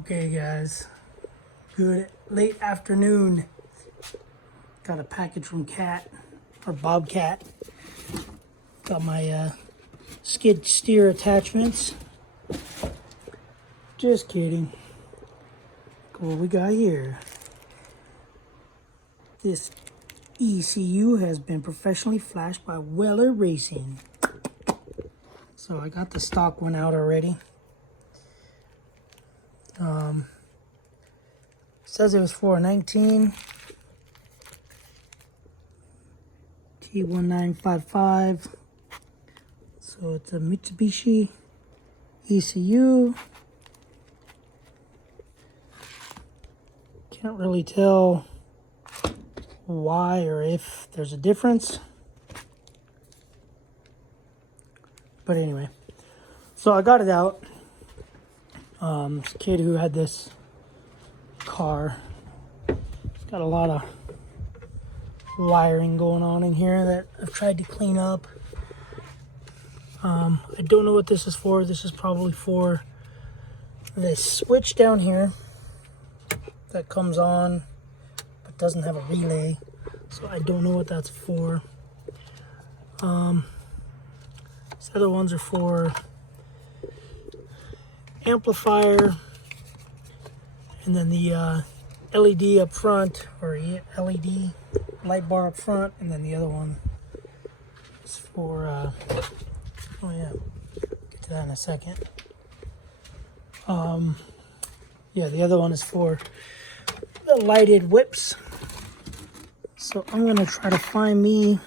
Okay guys, good late afternoon. Got a package from Cat, or Bobcat. Got my skid steer attachments. Just kidding. What we got here. This ECU has been professionally flashed by Weller Racing. So I got the stock one out already. Says it was for a 19 T1955. So it's a Mitsubishi ECU. Can't really tell why or if there's a difference. But anyway, so I got it out. This kid who had this car, it's got a lot of wiring going on in here that I've tried to clean up. I don't know what this is for. This is probably for this switch down here that comes on but doesn't have a relay, so I don't know what that's for. These other ones are for amplifier, and then the LED up front, or LED light bar up front, and then the other one is for oh yeah, get to that in a second. Yeah, the other one is for the lighted whips. So I'm gonna try to find me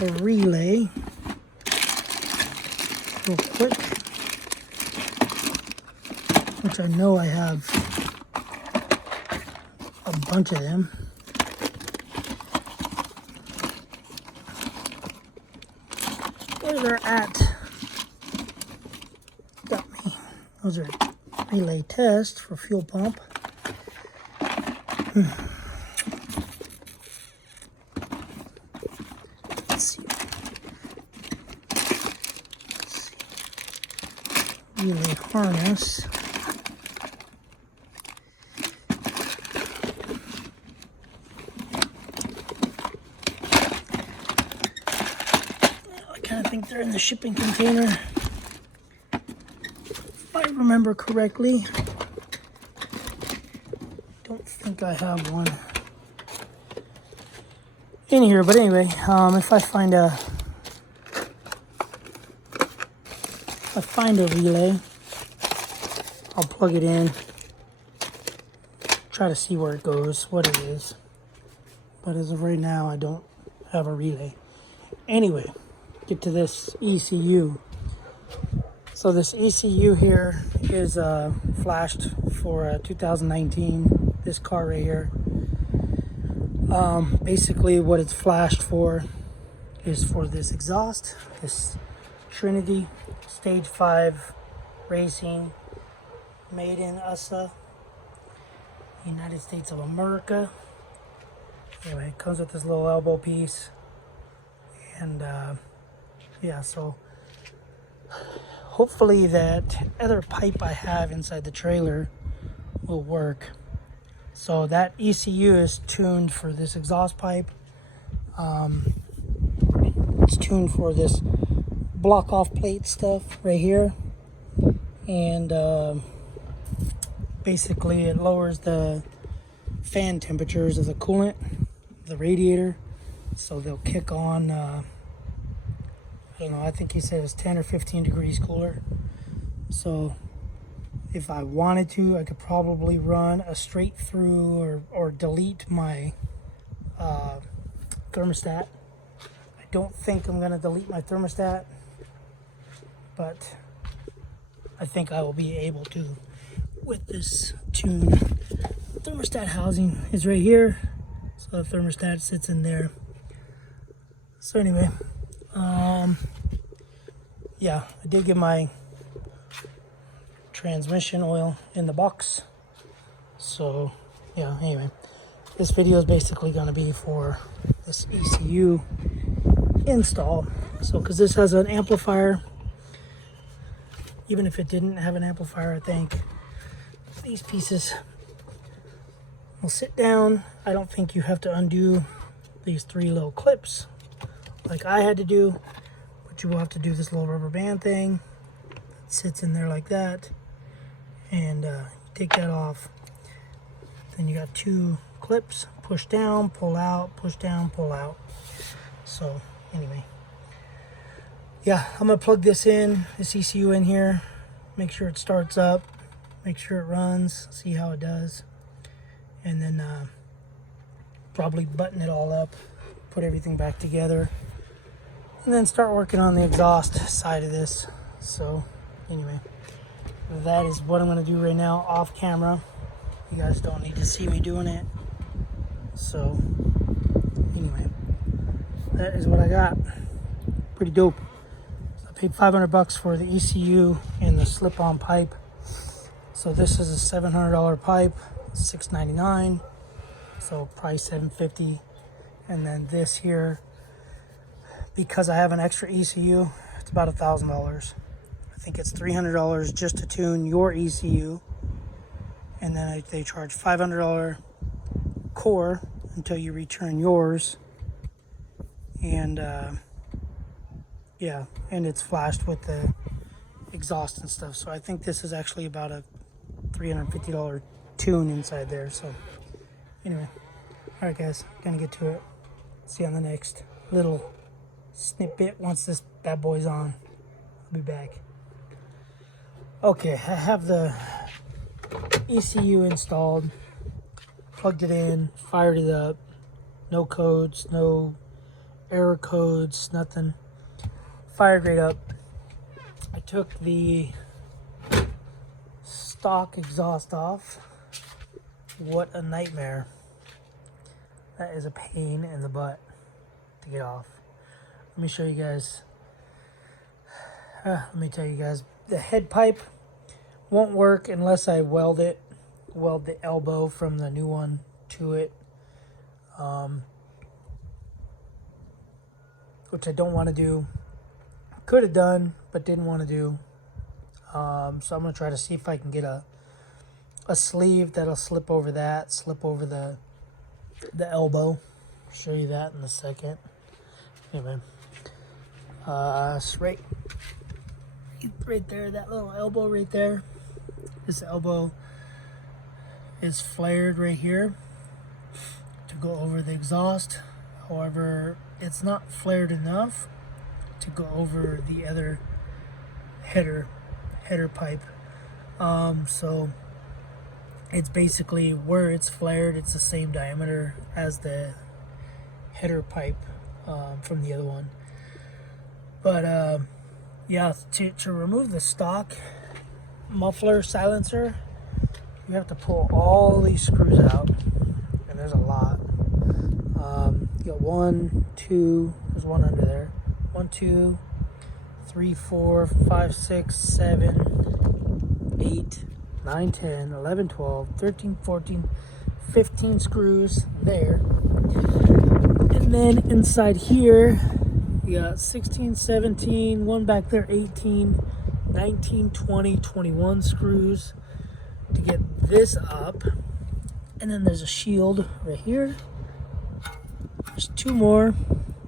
a relay real quick, which I know I have a bunch of them. There they're at. Got me. Those are relay tests for fuel pump. Let's see. Relay harness. I kind of think they're in the shipping container, if I remember correctly. Don't think I have one in here, but anyway, if I find a relay, I'll plug it in, try to see where it goes, what it is. But as of right now, I don't have a relay. Anyway, get to this ECU. So this ECU here is flashed for 2019, this car right here. Basically what it's flashed for is for this exhaust, this Trinity Stage 5 Racing, made in USA, United States of America. Anyway, it comes with this little elbow piece, and yeah, so hopefully that other pipe I have inside the trailer will work. So that ECU is tuned for this exhaust pipe. It's tuned for this block off plate stuff right here, and basically it lowers the fan temperatures of the coolant, the radiator, so they'll kick on. I don't know, I think he said it's 10 or 15 degrees cooler. So if I wanted to, I could probably run a straight through or delete my thermostat. I don't think I'm gonna delete my thermostat, but I think I will be able to with this tune. Thermostat housing is right here, so the thermostat sits in there. So anyway, yeah, I did get my transmission oil in the box. So yeah, anyway, this video is basically going to be for this ECU install. So because this has an amplifier even if it didn't have an amplifier, I think these pieces will sit down. I don't think you have to undo these 3 little clips like I had to do, but you will have to do this little rubber band thing. It sits in there like that, and you take that off. Then you got 2 clips, push down, pull out, push down, pull out. So anyway, yeah, I'm gonna plug this ECU in here, make sure it starts up, make sure it runs, see how it does, and then probably button it all up, put everything back together, and then start working on the exhaust side of this. So anyway, that is what I'm going to do right now off camera. You guys don't need to see me doing it. So anyway, that is what I got. Pretty dope. I paid $500 for the ECU and the slip-on pipe. So this is a $700 pipe, $699, so price $750. And then this here, because I have an extra ECU, it's about $1,000. I think it's $300 just to tune your ECU, and then they charge $500 core until you return yours. And yeah, and it's flashed with the exhaust and stuff. So I think this is actually about a $350 tune inside there. So anyway, all right guys, gonna get to it. See you on the next little snippet once this bad boy's on. I'll be back. Okay, I have the ECU installed, plugged it in, fired it up. No codes, no error codes, nothing. Fired right up. I took the stock exhaust off. What a nightmare. That is a pain in the butt to get off. Let me show you guys. Let me tell you guys. The head pipe won't work unless I weld it. Weld the elbow from the new one to it. Which I don't want to do. Could have done, but didn't want to do. So I'm going to try to see if I can get a sleeve that'll slip over that, slip over the elbow. I'll show you that in a second. Anyway, it's right there, that little elbow right there. This elbow is flared right here to go over the exhaust. However, it's not flared enough to go over the other header pipe. So it's basically where it's flared, it's the same diameter as the header pipe from the other one. But yeah, to remove the stock muffler silencer, you have to pull all these screws out, and there's a lot. You got 1, 2, there's one under there. 1, 2, 3, 4, 5, 6, 7, 8, 9, 10, 11, 12, 13, 14, 15 screws there. And then inside here, you got 16, 17, one back there, 18, 19, 20, 21 screws to get this up. And then there's a shield right here. There's 2 more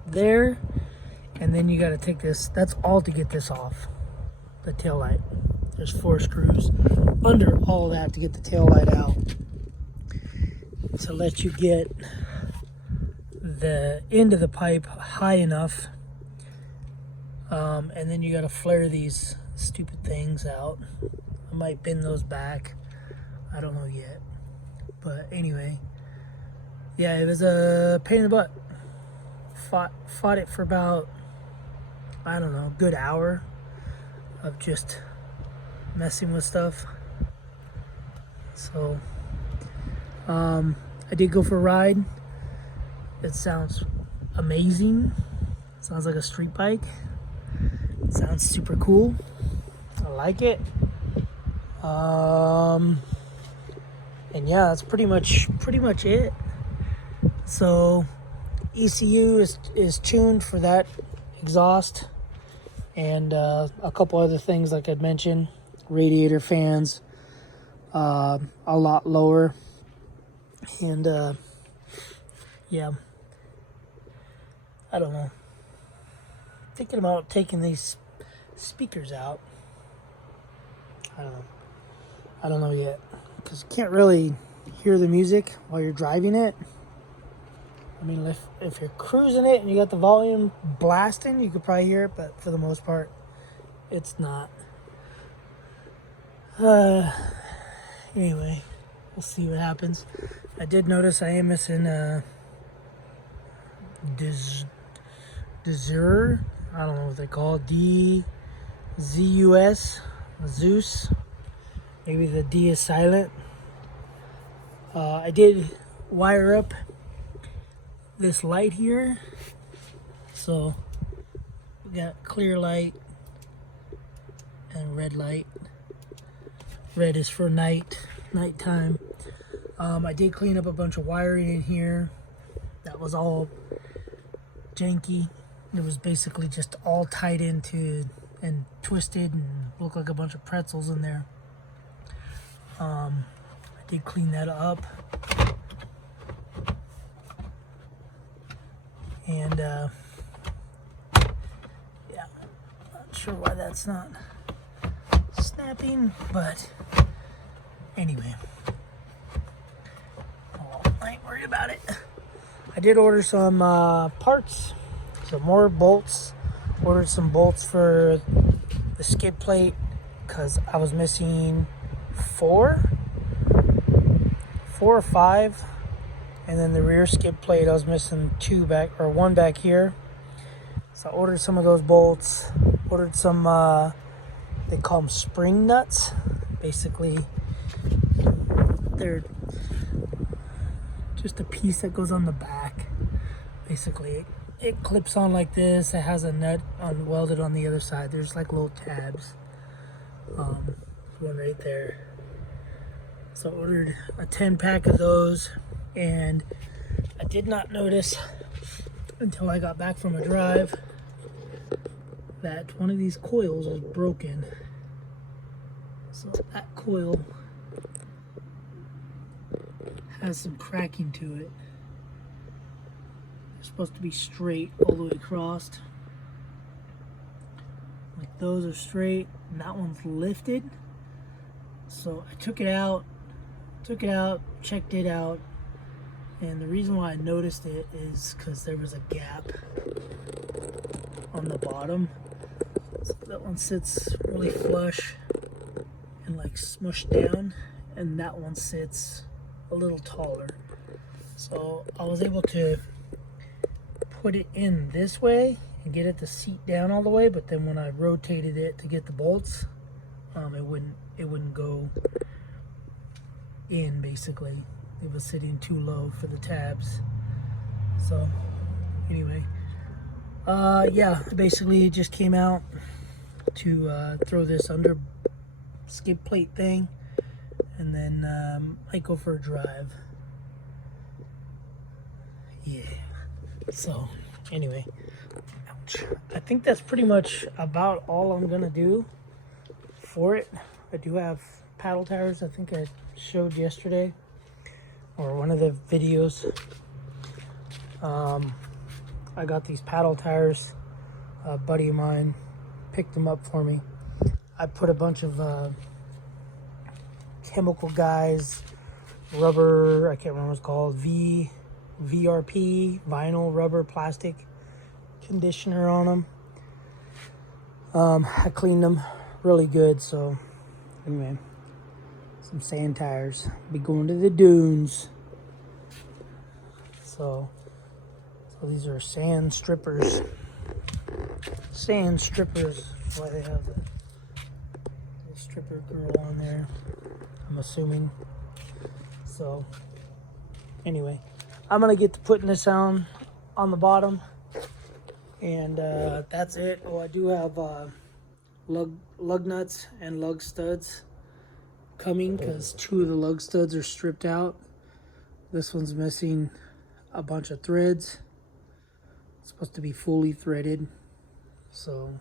there. And then you got to take this, that's all to get this off, the tail light. There's 4 screws under all of that to get the tail light out, to let you get the end of the pipe high enough. And then you got to flare these stupid things out. I might bend those back. I don't know yet. But anyway, yeah, it was a pain in the butt. Fought it for about, I don't know, a good hour of just messing with stuff. So I did go for a ride. It sounds amazing. It sounds like a street bike. It sounds super cool. I like it. And yeah, that's pretty much it. So ECU is tuned for that exhaust, and a couple other things like I'd mentioned. Radiator fans, a lot lower, and yeah, I don't know. Thinking about taking these speakers out. I don't know yet, because you can't really hear the music while you're driving it. I mean, if you're cruising it and you got the volume blasting, you could probably hear it, but for the most part, it's not. Anyway, we'll see what happens. I did notice I am missing Dezer. I don't know what they call it. DZUS. Zeus. Maybe the D is silent. I did wire up this light here. So we got clear light and red light. Red is for nighttime. I did clean up a bunch of wiring in here. That was all janky. It was basically just all tied into and twisted and looked like a bunch of pretzels in there. I did clean that up. And yeah, not sure why that's not snapping, but anyway, I ain't worried about it. I did order some parts, some more bolts. Ordered some bolts for the skid plate because I was missing four or five, and then the rear skid plate I was missing one back here. So I ordered some of those bolts. Ordered some they call them spring nuts. Basically, they're just a piece that goes on the back. Basically, it clips on like this. It has a nut welded on the other side. There's like little tabs. One right there. So I ordered a 10-pack of those, and I did not notice until I got back from a drive that one of these coils was broken. So that coil has some cracking to it. It's supposed to be straight all the way across. Like those are straight, and that one's lifted. So I took it out, checked it out, and the reason why I noticed it is because there was a gap on the bottom. So that one sits really flush and like smushed down, and that one sits a little taller. So I was able to put it in this way and get it to seat down all the way, but then when I rotated it to get the bolts, it wouldn't go in. Basically, it was sitting too low for the tabs. So anyway, yeah, basically it just came out to throw this under skid plate thing, and then might go for a drive. Yeah. So anyway, I think that's pretty much about all I'm gonna do for it. I do have paddle tires. I think I showed yesterday or one of the videos. I got these paddle tires. A buddy of mine picked them up for me. I put a bunch of chemical guys, rubber, I can't remember what it's called, VRP, vinyl, rubber, plastic conditioner on them. I cleaned them really good. So anyway, some sand tires. Be going to the dunes. So these are sand strippers. Sand strippers. That's why they have the stripper girl on there, I'm assuming. So anyway, I'm gonna get to putting this on the bottom, and that's it. Oh, I do have lug nuts and lug studs coming because 2 of the lug studs are stripped out. This one's missing a bunch of threads. It's supposed to be fully threaded. So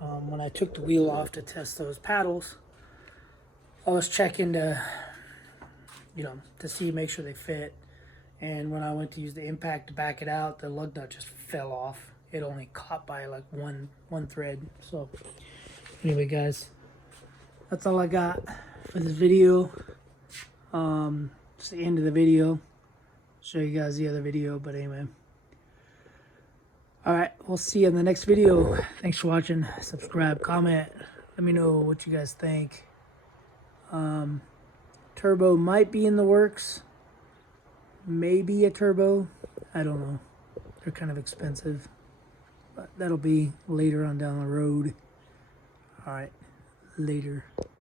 When I took the wheel off to test those paddles, I was checking to, to see, make sure they fit. And when I went to use the impact to back it out, the lug nut just fell off. It only caught by like one thread. So anyway, guys, that's all I got for this video. It's the end of the video. Show you guys the other video, but anyway. Alright, we'll see you in the next video. Thanks for watching. Subscribe, comment. Let me know what you guys think. Turbo might be in the works. Maybe a turbo. I don't know. They're kind of expensive. But that'll be later on down the road. Alright, later.